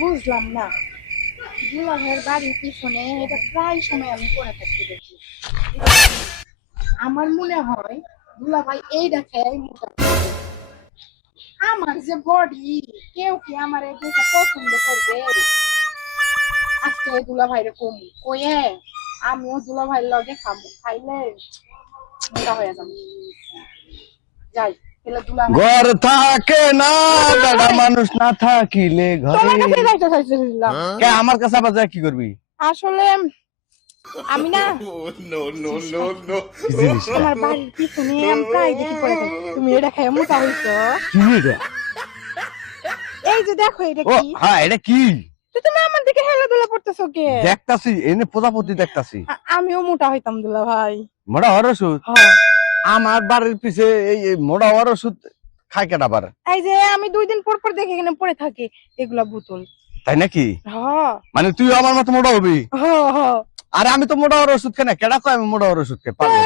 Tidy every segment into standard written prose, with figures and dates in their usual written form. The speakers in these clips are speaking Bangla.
বুঝলাম না, দুলা ভাইয়ের বাড়ির পিছনে এটা প্রায় সময় আমি করে থাকতে দেখি। আমার মনে হয় দুলা ভাই এই দেখে মোটা। আমার যে বডি, কেউ কি আমার এই দেখে পছন্দ করবে? আজকে দুলা ভাইরে কমু কয়ে আমিও দুলা ভাইয়ের লগে খাবো, খাইলে মোটা হয়ে যাবো। যাই, তাহলে দুলা ভাই ঘর থাকে না বেটা মানুষ না থাকিলে ঘরে। তোমার কাছে যাইতে চাইছিলাম। কে আমার কাছে আবার যা কি করবি? আসলে আমি না কি জিনিস রে? আমার বাড়ির পিছনে আমি প্রায় দেখি পড়ে থাকি। তুমি এটা খেয়ে মোটা হইছো। কি এটা? এই যে দেখো, এটা ও কি? হ্যাঁ, এটা কি তো তুমি আমার দিকে হেলাধুলা করতেছো কে? দেখতাছি? এনে প্রজাপতি দেখতাছি। আমিও মোটা হইতাম দুলা ভাই। মোটা হওয়ার ওষুধ? হ্যাঁ। আমার বাড়ির পিছে এই মোটা হওয়ার ওষুধ খাই কেটা পারে? এই যে আমি 2 দিন পর পর দেখি এখানে পড়ে থাকে এগুলা বোতল। তাই নাকি? হ্যাঁ মানে তুই আমার মতো মোটা হবি? হ্যাঁ হ্যাঁ। আরে আমি তো মোটা হওয়ার ওষুধ খাই না। কেডা কয় আমি মোটা হওয়ার ওষুধ খাই? তো পাগল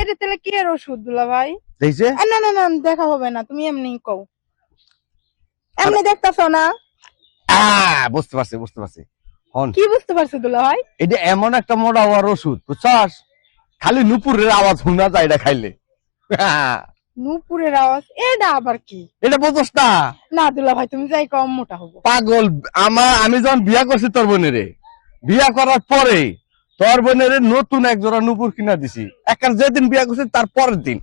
এটা তাহলে কি এর ওষুধ দুলা ভাই? দেখছে? না না না, দেখা হবে না, তুমি এমনি কও। এমনি দেখতাছো না? বুঝতে পারছি বুঝতে পারছি। হন, কি বুঝতে পারছো দুলা ভাই? এটা এমন একটা মোটা হওয়ার ওষুধ বুঝছস, খালি নুপুরের আওয়াজ শোনা যায় এটা খাইলে। নূপুরের আওয়াজ, এটা আবার কি? এটা বুঝছস না? না দুলা ভাই, তুমি যাই কম মোটা হবো। পাগল, আমি যখন বিয়া করছি তোর বোনের, বিয়া করার পরে তোর বোনের নতুন এক জোড়া নুপুর কিনা দিছি। একার যেদিন বিয়া করছি তার পরের দিন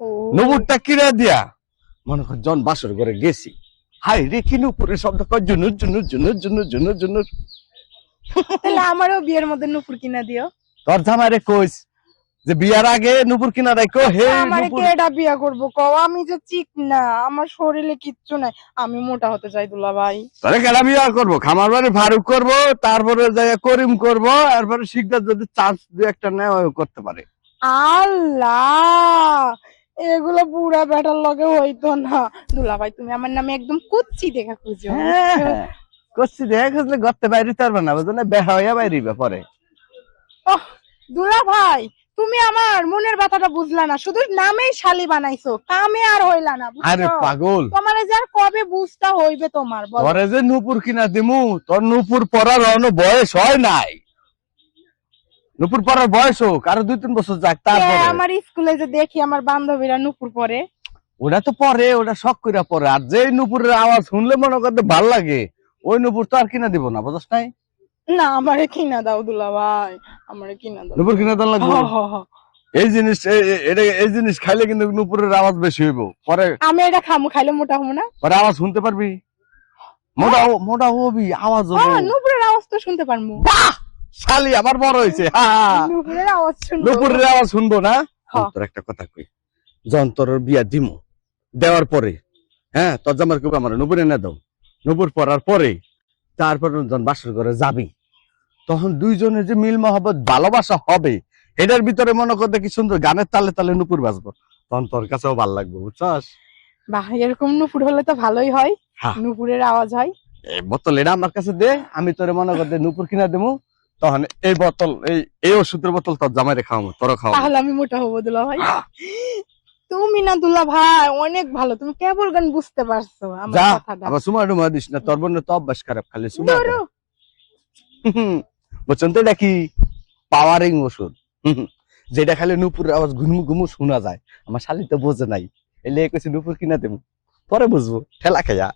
ও নুপুরটা কিনা দিয়া মনে কর জন বাসর করে গেছি। হাই রে কি নুপুরের শব্দ কয়, জুনুর জুনুর জুনুর জুনুর জুনুর জুনুর। তাহলে আমারও বিয়ের মধ্যে নূপুর কিনা দিও। তোর জামাইরে কইস যে বিয়ার আগে নুপুর কিনা রাখো। হে আমারে নুপুর, কেডা বিয়া করবো কও? আমি যে চিক না, আমার শরীরে কিচ্ছু নাই, আমি মোটা হতে চাই দুলা ভাই। তাহলে কেডা বিয়া করবো? খামার বাড়ি ফারুক করবো, তারপরে যাই করিম করবো, তারপরে শিকদার যদি চান্স দু একটা নেয় করতে পারে। আল্লাহ, এগুলো বুড়া বেটার লগে হইতো না দুলা ভাই। তুমি আমার নামে একদম কুচ্ছি দেখা খুঁজো। হ্যাঁ করছি দেখ, খুঁজলে গর্তে বাইরে পারবে না, বুঝলে বেহা হইয়া বাইরিবে পরে। ওহ, দুলা ভাই, তুমি আমার মনের ব্যথাটা বুঝলা না, শুধু নামেই শালি বানাইছো, কামে আর হইলা না, আরে বুঝছো? পাগল, তোমার যে আর কবে বুঝতা হইবে তোমার, বলো? তোরে যে নুপুর কিনা দিমু, তোর নুপুর পরার অন্য বয়স হয় নাই। নুপুর পরার বয়স হোক আরো 2-3 বছর যাক তারপরে। আমার স্কুলে যে দেখি আমার বান্ধবীরা নুপুর পরে। ওটা তো পরে, ওটা শখ কইরা পরে। আর যে নুপুরের আওয়াজ শুনলে মনে করতে ভাল লাগে, ওই নুপুর তো আর কিনা দিব না, বুঝছ নাই? না, আমারে কিনা দাও দুলা ভাই, আমারে কিনা দাও। নুপুর কিনা দেন লাগবে। হ, হ, হ। এই জিনিস এই জিনিস খাইলে কিন্তু নুপুরের আওয়াজ বেশি হইব পরে। আমি এটা খামু, খাইলে মোটা হবো না? পরে আওয়াজ শুনতে পারবি, মোটা মোটা হবি, আওয়াজ হবে। নুপুরের আওয়াজ তো শুনতে পারবো। বাহ শালি আবার বড় হয়েছে। নুপুরের আওয়াজ শুনবো। নুপুরের আওয়াজ শুনবো না? হ্যাঁ। তোর একটা কথা কই, যখন তোর বিয়া দিমু, দেওয়ার পরে হ্যাঁ তোর জামার কেউ আমার নুপুর এনে দাও। নুপুর পরার পরে তারপর যখন বাসর করে যাবি, তখন দুইজনের যে মিল মহব্বত ভালোবাসা হবে, এটার ভিতরে মনে করতে কি সুন্দর গানের তালে তালে নুপুর বাজবো, তখন তোর কাছেও ভাল লাগবে, বুঝছস? বাহ, এরকম নুপুর হলে তো ভালোই হয়। হ্যাঁ। নুপুরের আওয়াজ হয়। এই বোতল এটা আমার কাছে দে, আমি তোরে মনে করতে নুপুর কিনা দেবো। তখন এই বোতল, এই ওষুধের বোতল তোর জামাইরে খাওয়াবো, তোর খাওয়াবো। তাহলে আমি মোটা হবো দুলা ভাই। তুমি না দুলা ভাই অনেক ভালো, তুমি কেবল গান বুঝতে পারছো আমার যা কথাটা। আবার সুমা ডুমা দিস না, তোর বোনের তো অভ্যাস খারাপ, খালি সুমা দেয়। ধরো। বুঝছেন তো, এটা কি পাওয়ারিং ওষুধ। যেটা খালি নুপুরের আওয়াজ ঘুমু ঘুমু শোনা যায়। আমার শালি তো বোঝে নাই, এলে কইছে নুপুর কিনা দেবো, পরে বুঝবো ঠেলা খাইয়া।